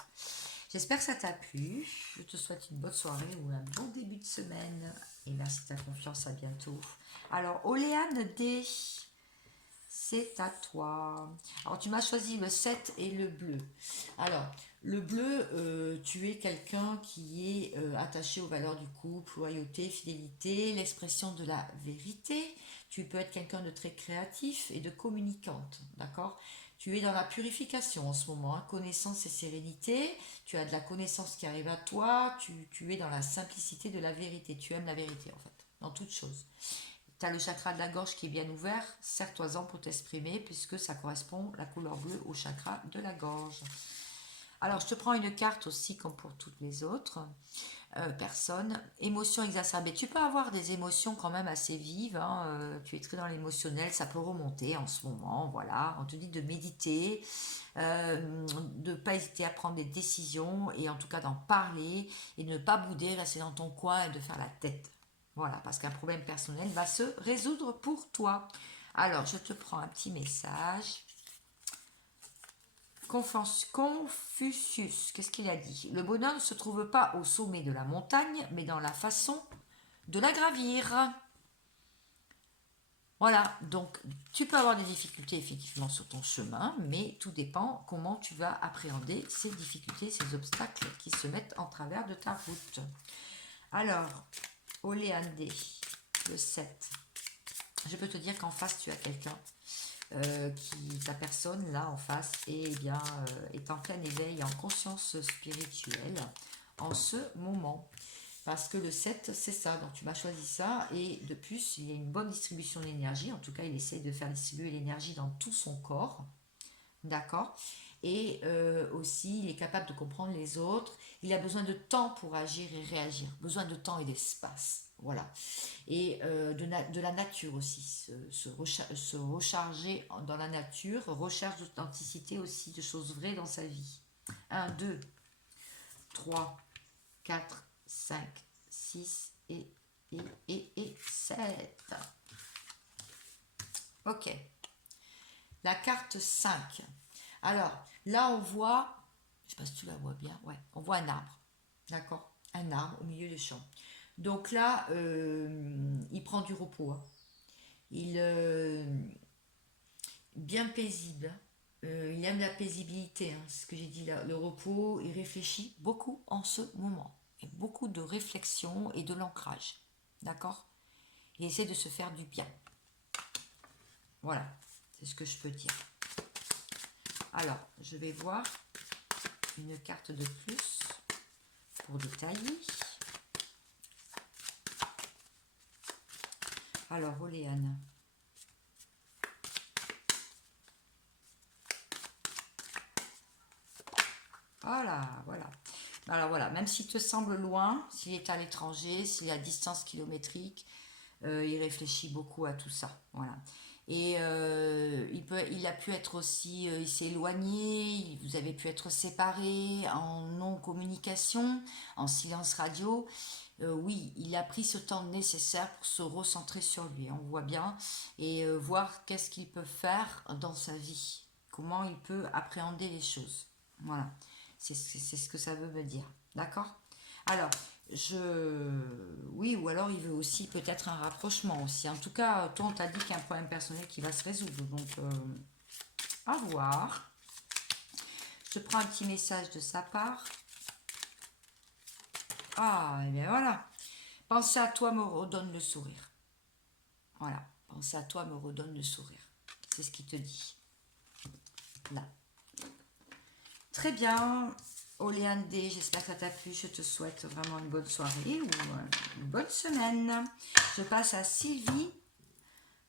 J'espère que ça t'a plu. Je te souhaite une bonne soirée ou un bon début de semaine. Et merci de ta confiance. À bientôt. Alors, Oléane D. C'est à toi. Alors, tu m'as choisi le 7 et le bleu. Alors, le bleu, tu es quelqu'un qui est attaché aux valeurs du couple, loyauté, fidélité, l'expression de la vérité. Tu peux être quelqu'un de très créatif et de communicante, d'accord? Tu es dans la purification en ce moment, hein, connaissance et sérénité. Tu as de la connaissance qui arrive à toi. Tu es dans la simplicité de la vérité. Tu aimes la vérité, en fait, dans toute chose. tu as le chakra de la gorge qui est bien ouvert, serre-toi-en pour t'exprimer, puisque ça correspond, la couleur bleue, au chakra de la gorge. Alors, je te prends une carte aussi, comme pour toutes les autres personnes. Émotions exacerbées. Tu peux avoir des émotions quand même assez vives, hein, tu es très dans l'émotionnel, ça peut remonter en ce moment, voilà. On te dit de méditer, de ne pas hésiter à prendre des décisions, et en tout cas d'en parler, et de ne pas bouder, rester dans ton coin et de faire la tête. Voilà, parce qu'un problème personnel va se résoudre pour toi. Alors, je te prends un petit message. Confucius, qu'est-ce qu'il a dit? Le bonheur ne se trouve pas au sommet de la montagne, mais dans la façon de la gravir. Voilà, donc tu peux avoir des difficultés effectivement sur ton chemin, mais tout dépend comment tu vas appréhender ces difficultés, ces obstacles qui se mettent en travers de ta route. Alors, Oléandé, le 7. Je peux te dire qu'en face, tu as quelqu'un ta personne là en face est en plein éveil, en conscience spirituelle en ce moment. Parce que le 7, c'est ça. Donc tu m'as choisi ça. Et de plus, il y a une bonne distribution d'énergie. En tout cas, il essaie de faire distribuer l'énergie dans tout son corps. D'accord. Et aussi, il est capable de comprendre les autres. Il a besoin de temps pour agir et réagir. Besoin de temps et d'espace. Voilà. Et de la nature aussi. Se recharger dans la nature. Recherche d'authenticité aussi, de choses vraies dans sa vie. 1, 2, 3, 4, 5, 6 et 7. Ok. La carte 5. Alors, là, on voit, je ne sais pas si tu la vois bien, ouais, on voit un arbre, d'accord? Un arbre au milieu du champ. Donc là, il prend du repos, hein. Il bien paisible, hein. Il aime la paisibilité, hein, c'est ce que j'ai dit là, le repos, il réfléchit beaucoup en ce moment. Et beaucoup de réflexion et de l'ancrage, d'accord? Il essaie de se faire du bien. Voilà, c'est ce que je peux dire. Alors, je vais voir une carte de plus pour détailler. Alors, Oléane. Voilà, voilà. Alors voilà, même s'il te semble loin, s'il est à l'étranger, s'il est à distance kilométrique, il réfléchit beaucoup à tout ça. Voilà. Et il a pu être aussi, il s'est éloigné, vous avez pu être séparés en non-communication, en silence radio. Oui, il a pris ce temps nécessaire pour se recentrer sur lui, on voit bien, et voir qu'est-ce qu'il peut faire dans sa vie, comment il peut appréhender les choses. Voilà, c'est ce que ça veut me dire. D'accord? Alors, oui, ou alors il veut aussi peut-être un rapprochement aussi. En tout cas, toi, on t'a dit qu'il y a un problème personnel qui va se résoudre. Donc, à voir. Je prends un petit message de sa part. Ah, et bien voilà. Penser à toi me redonne le sourire. Voilà. Penser à toi me redonne le sourire. C'est ce qu'il te dit. Là. Très bien. Oléane D, j'espère que ça t'a plu. Je te souhaite vraiment une bonne soirée ou une bonne semaine. Je passe à Sylvie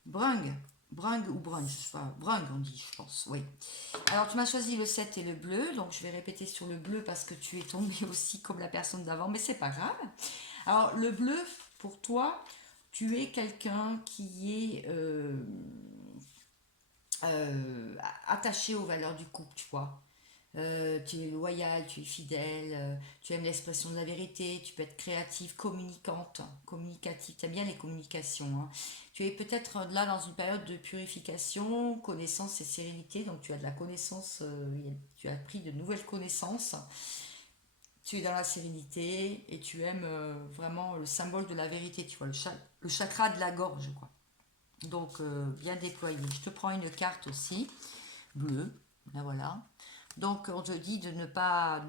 Brung. Brung ou Brung, je sais pas. Brung, on dit, je pense. Oui. Alors, tu m'as choisi le 7 et le bleu. Donc, je vais répéter sur le bleu parce que tu es tombé aussi comme la personne d'avant. Mais c'est pas grave. Alors, le bleu, pour toi, tu es quelqu'un qui est attaché aux valeurs du couple, tu vois. Tu es loyal, tu es fidèle, tu aimes l'expression de la vérité, tu peux être créative, communicante, communicative, tu aimes bien les communications, hein. Tu es peut-être là dans une période de purification, connaissance et sérénité, donc tu as de la connaissance, tu as pris de nouvelles connaissances, tu es dans la sérénité et tu aimes vraiment le symbole de la vérité, tu vois, le chakra de la gorge, quoi. Donc bien déployé. Je te prends une carte aussi, bleue, là voilà. Donc on te dit de ne pas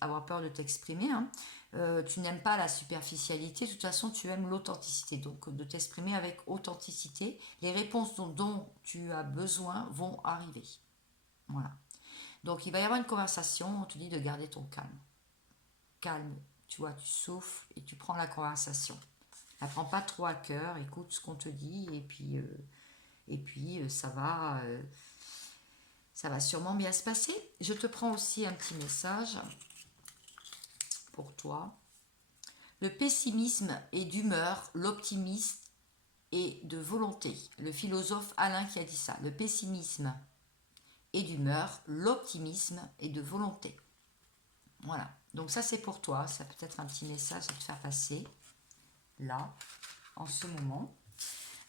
avoir peur de t'exprimer, hein. Tu n'aimes pas la superficialité, de toute façon tu aimes l'authenticité, donc de t'exprimer avec authenticité. Les réponses dont tu as besoin vont arriver. Voilà. Donc il va y avoir une conversation, on te dit de garder ton calme. Calme, tu vois, tu souffles et tu prends la conversation. La prends pas trop à cœur, écoute ce qu'on te dit et puis ça va sûrement bien se passer. Je te prends aussi un petit message pour toi. Le pessimisme est d'humeur, l'optimisme est de volonté. Le philosophe Alain qui a dit ça. Le pessimisme est d'humeur, l'optimisme est de volonté. Voilà. Donc ça c'est pour toi. Ça peut être un petit message à te faire passer là, en ce moment.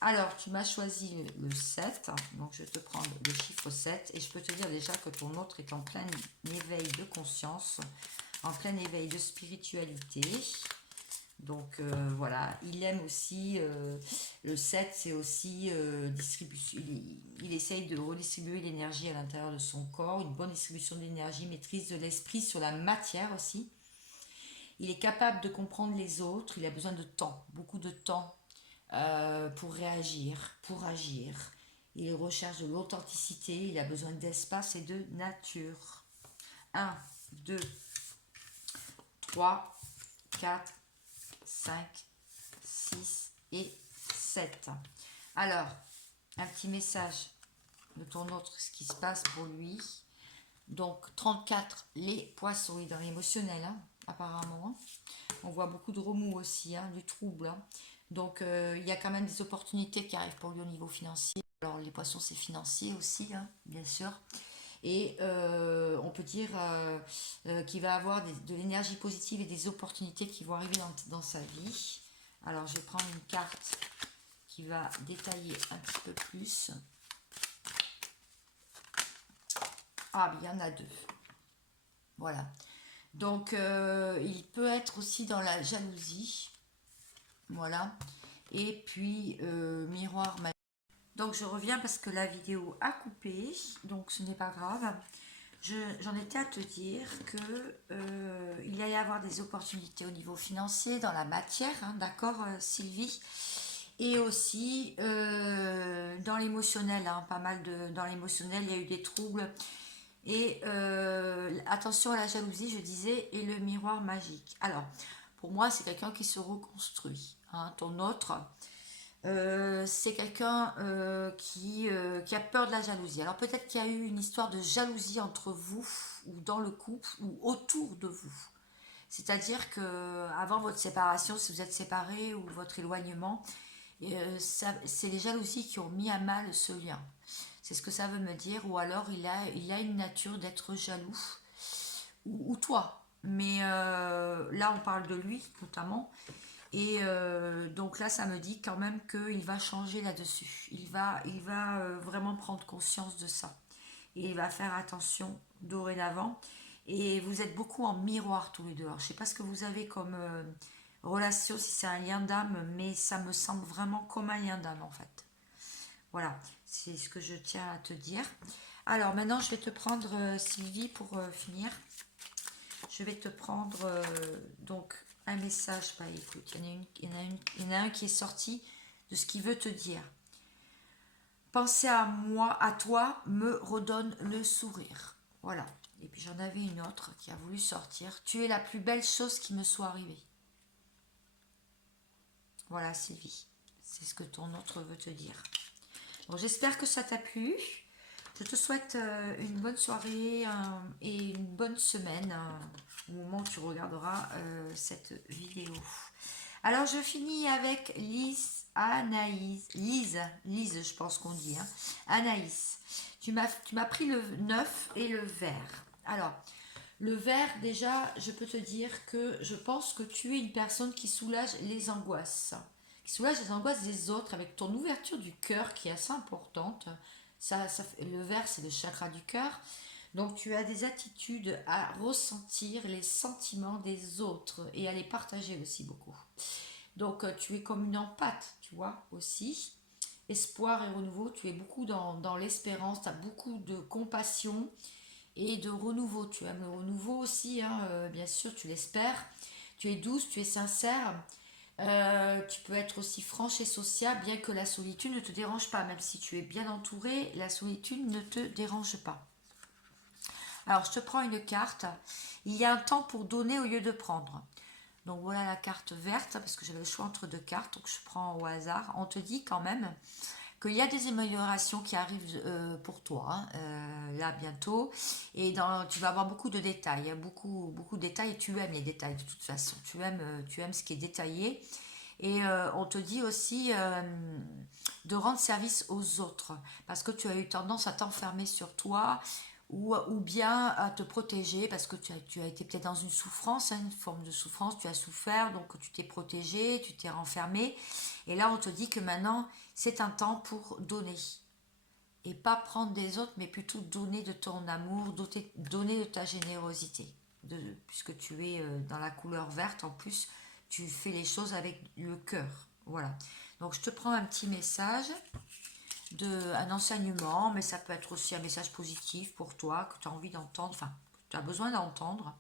Alors, tu m'as choisi le 7, donc je vais te prendre le chiffre 7, et je peux te dire déjà que ton autre est en plein éveil de conscience, en plein éveil de spiritualité. Donc voilà, il aime aussi, le 7, c'est aussi distribution, il essaye de redistribuer l'énergie à l'intérieur de son corps, une bonne distribution de l'énergie, maîtrise de l'esprit sur la matière aussi. Il est capable de comprendre les autres, il a besoin de temps, beaucoup de temps pour réagir, pour agir. Il recherche de l'authenticité, il a besoin d'espace et de nature. 1, 2, 3, 4, 5, 6 et 7. Alors, un petit message de ton autre, ce qui se passe pour lui. Donc, 34, les poissons, il est dans l'émotionnel, hein, apparemment. On voit beaucoup de remous aussi, hein, du trouble. Hein. Donc, il y a quand même des opportunités qui arrivent pour lui au niveau financier. Alors, les poissons, c'est financier aussi, hein, bien sûr. Et on peut dire qu'il va avoir de l'énergie positive et des opportunités qui vont arriver dans sa vie. Alors, je vais prendre une carte qui va détailler un petit peu plus. Ah, il y en a deux. Voilà. Donc, il peut être aussi dans la jalousie. Voilà. Et puis, miroir magique. Donc, je reviens parce que la vidéo a coupé. Donc, ce n'est pas grave. J'en étais à te dire que il allait y avoir des opportunités au niveau financier, dans la matière. Hein, d'accord, Sylvie? Et aussi dans l'émotionnel. Hein, pas mal dans l'émotionnel, il y a eu des troubles. Et attention à la jalousie, je disais, et le miroir magique. Alors, pour moi, c'est quelqu'un qui se reconstruit. Hein. Ton autre, c'est quelqu'un qui a peur de la jalousie. Alors, peut-être qu'il y a eu une histoire de jalousie entre vous, ou dans le couple, ou autour de vous. C'est-à-dire que avant votre séparation, si vous êtes séparés, ou votre éloignement, c'est les jalousies qui ont mis à mal ce lien. C'est ce que ça veut me dire. Ou alors il a une nature d'être jaloux. Ou toi. Mais là, on parle de lui, notamment. Et donc là, ça me dit quand même qu'il va changer là-dessus. Il va vraiment prendre conscience de ça. Et il va faire attention dorénavant. Et vous êtes beaucoup en miroir tous les deux. Alors, je ne sais pas ce que vous avez comme relation, si c'est un lien d'âme, mais ça me semble vraiment comme un lien d'âme en fait. Voilà, c'est ce que je tiens à te dire. Alors maintenant, je vais te prendre, Sylvie, pour finir. Je vais te prendre donc un message. Bah écoute, il y en a un qui est sorti de ce qu'il veut te dire. Penser à moi, à toi, me redonne le sourire. Voilà. Et puis j'en avais une autre qui a voulu sortir. Tu es la plus belle chose qui me soit arrivée. Voilà, Sylvie. C'est ce que ton autre veut te dire. Bon, j'espère que ça t'a plu. Je te souhaite une bonne soirée et une bonne semaine au moment où tu regarderas cette vidéo. Alors, je finis avec Lise, je pense qu'on dit. Hein. Anaïs, tu m'as pris le 9 et le vert. Alors, le vert, déjà, je peux te dire que je pense que tu es une personne qui soulage les angoisses. Qui soulage les angoisses des autres avec ton ouverture du cœur qui est assez importante. Le vert, c'est le chakra du cœur. Donc, tu as des attitudes à ressentir les sentiments des autres et à les partager aussi beaucoup. Donc, tu es comme une empathe, tu vois, aussi. Espoir et renouveau, tu es beaucoup dans l'espérance, tu as beaucoup de compassion et de renouveau. Tu aimes le renouveau aussi, hein, bien sûr, tu l'espères. Tu es douce, tu es sincère. Tu peux être aussi franche et sociable, bien que la solitude ne te dérange pas. Même si tu es bien entouré, la solitude ne te dérange pas. Alors, je te prends une carte. Il y a un temps pour donner au lieu de prendre. Donc voilà la carte verte, parce que j'avais le choix entre deux cartes, donc je prends au hasard. On te dit quand même qu'il y a des améliorations qui arrivent pour toi, hein, là bientôt, et tu vas avoir beaucoup de détails, hein, beaucoup de détails, et tu aimes les détails de toute façon, tu aimes ce qui est détaillé, et on te dit aussi de rendre service aux autres, parce que tu as eu tendance à t'enfermer sur toi, ou bien à te protéger, parce que tu as été peut-être dans une souffrance, hein, une forme de souffrance, tu as souffert, donc tu t'es protégé, tu t'es renfermé, et là on te dit que maintenant c'est un temps pour donner. Et pas prendre des autres, mais plutôt donner de ton amour, donner de ta générosité. Puisque tu es dans la couleur verte, en plus, tu fais les choses avec le cœur. Voilà. Donc je te prends un petit message, un enseignement, mais ça peut être aussi un message positif pour toi, que tu as envie d'entendre, enfin, que tu as besoin d'entendre.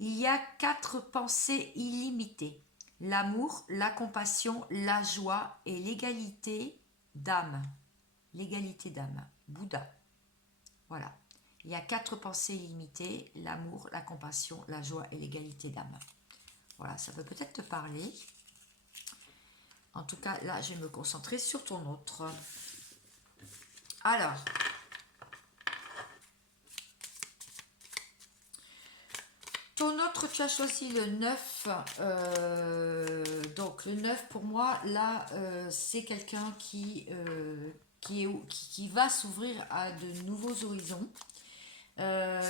Il y a 4 pensées illimitées. L'amour, la compassion, la joie et l'égalité d'âme. L'égalité d'âme. Bouddha. Voilà. Il y a 4 pensées illimitées. L'amour, la compassion, la joie et l'égalité d'âme. Voilà, ça peut peut-être te parler. En tout cas, là, je vais me concentrer sur ton autre. Alors, ton autre, tu as choisi le 9. Donc, le 9, pour moi, là, c'est quelqu'un qui va s'ouvrir à de nouveaux horizons,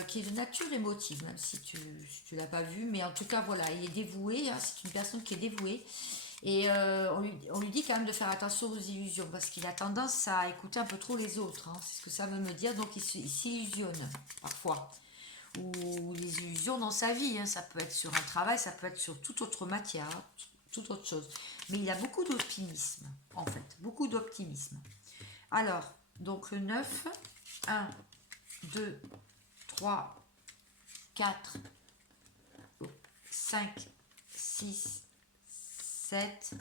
qui est de nature émotive, même si tu ne l'as pas vu. Mais en tout cas, voilà, il est dévoué. Hein, c'est une personne qui est dévouée. Et on lui dit quand même de faire attention aux illusions, parce qu'il a tendance à écouter un peu trop les autres. Hein, c'est ce que ça veut me dire. Donc, il s'illusionne parfois, ou les illusions dans sa vie, hein. Ça peut être sur un travail, ça peut être sur toute autre matière, hein, toute autre chose. Mais il a beaucoup d'optimisme, en fait, beaucoup d'optimisme. Alors, donc le 9, 1, 2, 3, 4, 5, 6, 7,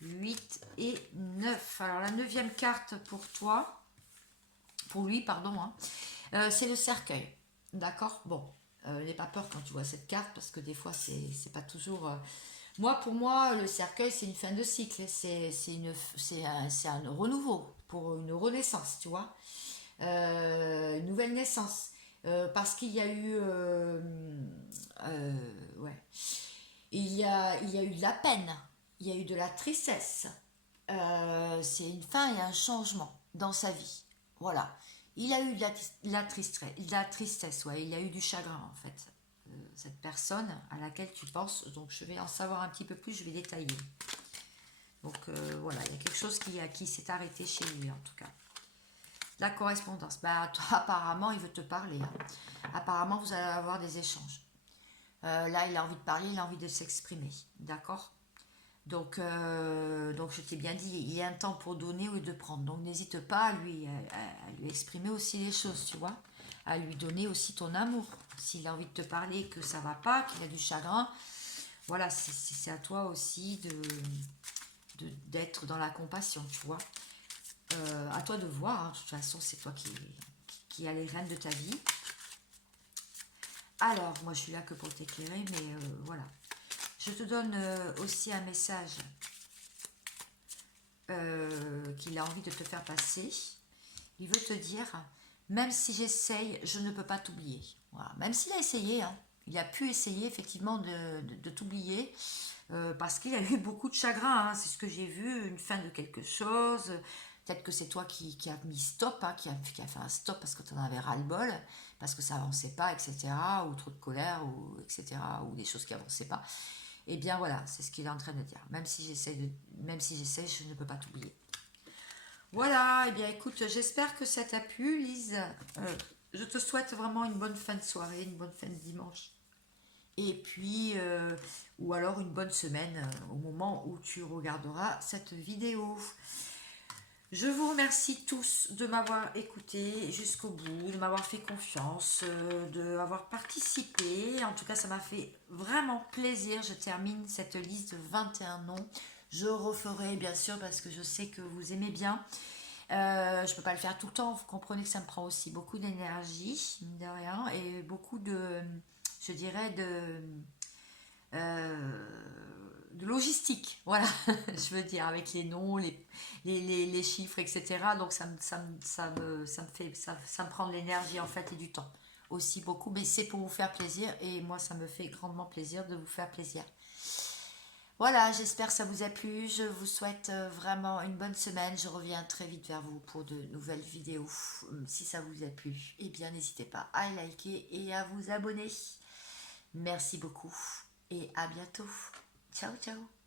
8 et 9. Alors la neuvième carte pour toi, pour lui, pardon, hein, c'est le cercueil. D'accord. Bon, n'aie pas peur quand tu vois cette carte, parce que des fois c'est pas toujours. Pour moi, le cercueil c'est une fin de cycle, c'est un renouveau pour une renaissance, tu vois, une nouvelle naissance. Parce qu'il y a eu, ouais, il y a eu de la peine, il y a eu de la tristesse. C'est une fin et un changement dans sa vie. Voilà. Il a eu de la tristesse, ouais, il a eu du chagrin en fait. Cette personne à laquelle tu penses, donc je vais en savoir un petit peu plus, je vais détailler. Donc voilà, il y a quelque chose qui s'est arrêté chez lui en tout cas. La correspondance, bah toi, apparemment il veut te parler, hein. Apparemment vous allez avoir des échanges. Là il a envie de parler, il a envie de s'exprimer, d'accord. Donc je t'ai bien dit, il y a un temps pour donner ou de prendre. Donc n'hésite pas à lui exprimer aussi les choses, tu vois. À lui donner aussi ton amour. S'il a envie de te parler, que ça va pas, qu'il a du chagrin, voilà, c'est à toi aussi d'être dans la compassion, tu vois. À toi de voir, hein. De toute façon, c'est toi qui as les rênes de ta vie. Alors, moi je suis là que pour t'éclairer, mais voilà. Je te donne aussi un message qu'il a envie de te faire passer. Il veut te dire, même si j'essaye, je ne peux pas t'oublier. Voilà. Même s'il a essayé, hein, il a pu essayer effectivement de t'oublier, parce qu'il a eu beaucoup de chagrin, hein, c'est ce que j'ai vu, une fin de quelque chose. Peut-être que c'est toi qui a mis stop, hein, qui a fait un stop parce que tu en avais ras-le-bol, parce que ça avançait pas, etc. Ou trop de colère, ou etc. Ou des choses qui avançaient pas. Eh bien voilà, c'est ce qu'il est en train de dire. Même si j'essaie, je ne peux pas t'oublier. Voilà, eh bien écoute, j'espère que ça t'a plu, Lise. Je te souhaite vraiment une bonne fin de soirée, une bonne fin de dimanche. Et puis, ou alors une bonne semaine au moment où tu regarderas cette vidéo. Je vous remercie tous de m'avoir écouté jusqu'au bout, de m'avoir fait confiance, d'avoir participé. En tout cas, ça m'a fait vraiment plaisir. Je termine cette liste de 21 noms. Je referai bien sûr parce que je sais que vous aimez bien. Je peux pas le faire tout le temps. Vous comprenez que ça me prend aussi beaucoup d'énergie, mine de rien, et beaucoup de, je dirais, de logistique, voilà, je veux dire, avec les noms, les chiffres, etc. Donc ça me prend de l'énergie en fait et du temps aussi beaucoup, mais c'est pour vous faire plaisir et moi ça me fait grandement plaisir de vous faire plaisir. Voilà, j'espère que ça vous a plu. Je vous souhaite vraiment une bonne semaine. Je reviens très vite vers vous pour de nouvelles vidéos. Si ça vous a plu, eh bien n'hésitez pas à liker et à vous abonner. Merci beaucoup et à bientôt. Ciao, ciao.